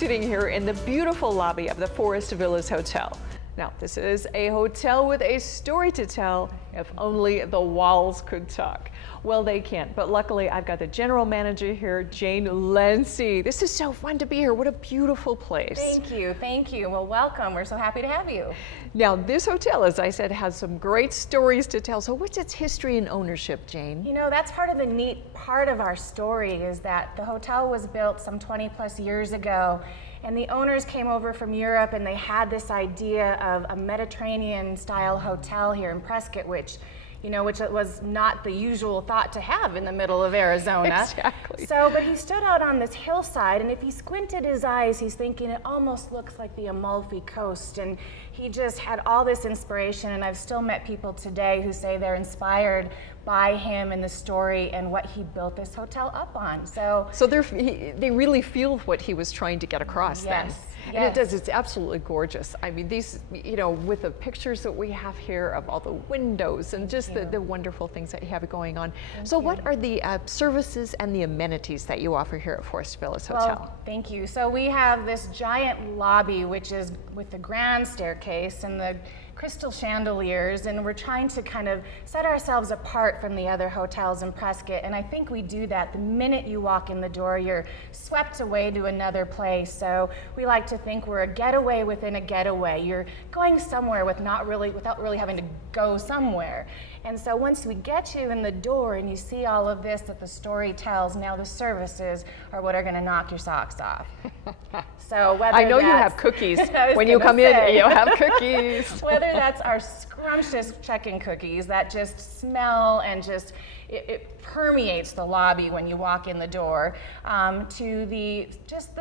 sitting here in the beautiful lobby of the Forest Villas Hotel. Now, this is a hotel with a story to tell, if only the walls could talk. Well, they can't, but luckily I've got the general manager here, Jane Lancy. This is so fun to be here. What a beautiful place. Thank you, thank you. Well, welcome. We're so happy to have you. Now, this hotel, as I said, has some great stories to tell. So what's its history and ownership, Jane? You know, that's part of the neat part of our story is that the hotel was built some 20 plus years ago. And the owners came over from Europe and they had this idea of a Mediterranean style hotel here in Prescott, which was not the usual thought to have in the middle of Arizona. Exactly. So, but he stood out on this hillside, and if he squinted his eyes, he's thinking it almost looks like the Amalfi Coast. And he just had all this inspiration, and I've still met people today who say they're inspired by him and the story and what he built this hotel up on. So they really feel what he was trying to get across then. Yes. And it does, it's absolutely gorgeous. I mean, these, with the pictures that we have here of all the windows and just the wonderful things that you have going on. So what are the services and the amenities that you offer here at Forest Villas Hotel? Well, thank you. So we have this giant lobby, which is with the grand staircase and the crystal chandeliers, and we're trying to kind of set ourselves apart from the other hotels in Prescott, and I think we do that. The minute you walk in the door, you're swept away to another place. So we like to think we're a getaway within a getaway. You're going somewhere without really having to go somewhere. And so once we get you in the door and you see all of this that the story tells, now the services are what are going to knock your socks off. So whether I know you have cookies. When you come in, you have cookies. Whether that's our scrumptious check-in cookies that just smell and just it permeates the lobby when you walk in the door, to the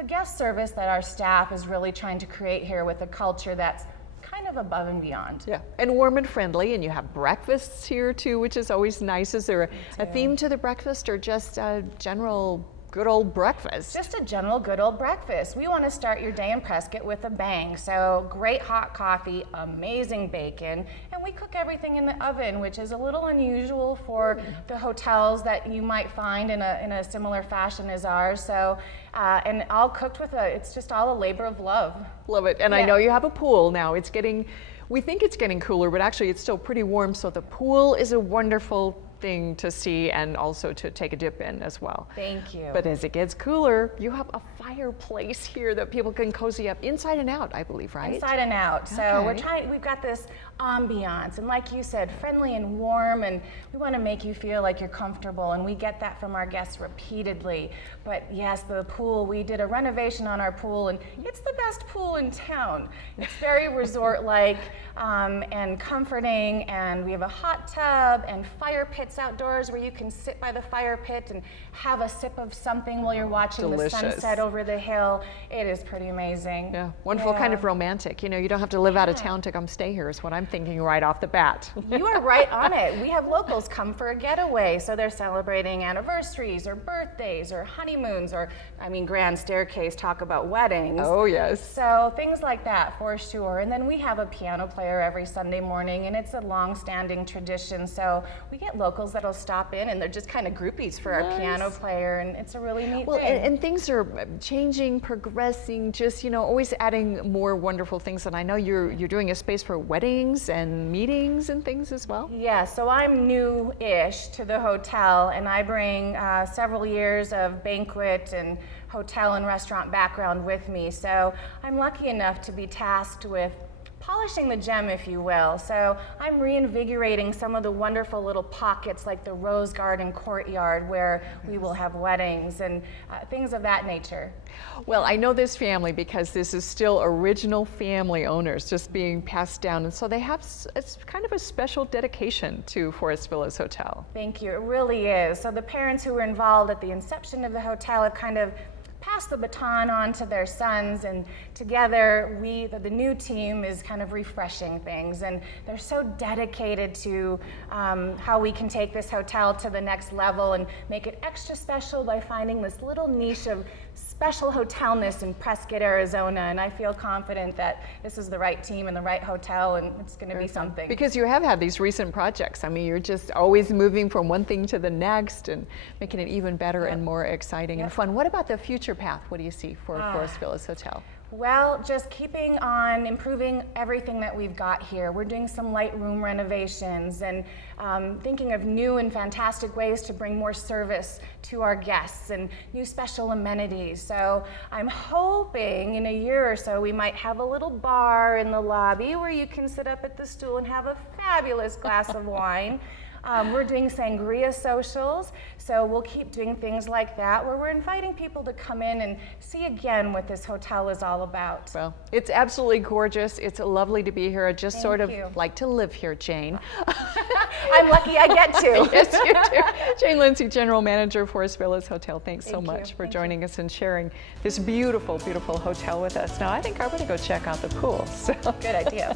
guest service that our staff is really trying to create here with a culture that's kind of above and beyond. Yeah, and warm and friendly, and you have breakfasts here too, which is always nice. Is there a theme to the breakfast or just a general good old breakfast? Just a general good old breakfast. We want to start your day in Prescott with a bang. So great hot coffee, amazing bacon, and we cook everything in the oven, which is a little unusual for the hotels that you might find in a similar fashion as ours. So, and all cooked with it's just all a labor of love. Love it. And I know you have a pool now. We think it's getting cooler, but actually it's still pretty warm. So the pool is a wonderful thing to see and also to take a dip in as well. Thank you. But as it gets cooler, you have a fireplace here that people can cozy up inside and out, I believe, right? Inside and out. So we've got this ambiance, and like you said, friendly and warm, and we want to make you feel like you're comfortable, and we get that from our guests repeatedly. But yes, the pool, we did a renovation on our pool, and it's the best pool in town. It's very resort-like and comforting, and we have a hot tub and fire pits outdoors where you can sit by the fire pit and have a sip of something while you're watching the sunset over the hill. It is pretty amazing. Yeah, wonderful, kind of romantic. You don't have to live out of town to come stay here is what I'm thinking right off the bat. You are right on it. We have locals come for a getaway, so they're celebrating anniversaries or birthdays or honeymoons or, grand staircase, talk about weddings. Oh, yes. So things like that for sure. And then we have a piano player every Sunday morning, and it's a long-standing tradition. So we get locals that'll stop in, and they're just kind of groupies for our piano player, and it's a really neat thing. And things are changing, progressing, just, always adding more wonderful things. And I know you're doing a space for weddings and meetings and things as well. Yeah, so I'm new-ish to the hotel, and I bring several years of banquet and hotel and restaurant background with me. So I'm lucky enough to be tasked with polishing the gem, if you will. So I'm reinvigorating some of the wonderful little pockets like the Rose Garden courtyard where we will have weddings and things of that nature. Well, I know this family because this is still original family owners just being passed down, and so they have it's kind of a special dedication to Forest Villas Hotel. Thank you, it really is. So the parents who were involved at the inception of the hotel have kind of pass the baton on to their sons, and together the new team is kind of refreshing things, and they're so dedicated to how we can take this hotel to the next level and make it extra special by finding this little niche of special hotelness in Prescott, Arizona, and I feel confident that this is the right team and the right hotel, and it's going to be something. Because you have had these recent projects. I mean, you're just always moving from one thing to the next and making it even better and more exciting and fun. What about the future path? What do you see for Forest Villas Hotel? Well, just keeping on improving everything that we've got here. We're doing some light room renovations and thinking of new and fantastic ways to bring more service to our guests and new special amenities. So I'm hoping in a year or so we might have a little bar in the lobby where you can sit up at the stool and have a fabulous glass of wine. We're doing sangria socials, so we'll keep doing things like that where we're inviting people to come in and see again what this hotel is all about. Well, it's absolutely gorgeous. It's lovely to be here. I just sort of you. like to live here, Jane. I'm lucky I get to. Yes, you do. Jane Lindsay, General Manager, Forest Villas Hotel. Thanks so Thank much you. for Thank joining us and sharing this beautiful, beautiful hotel with us. Now, I think I'm going to go check out the pool. So. Good idea.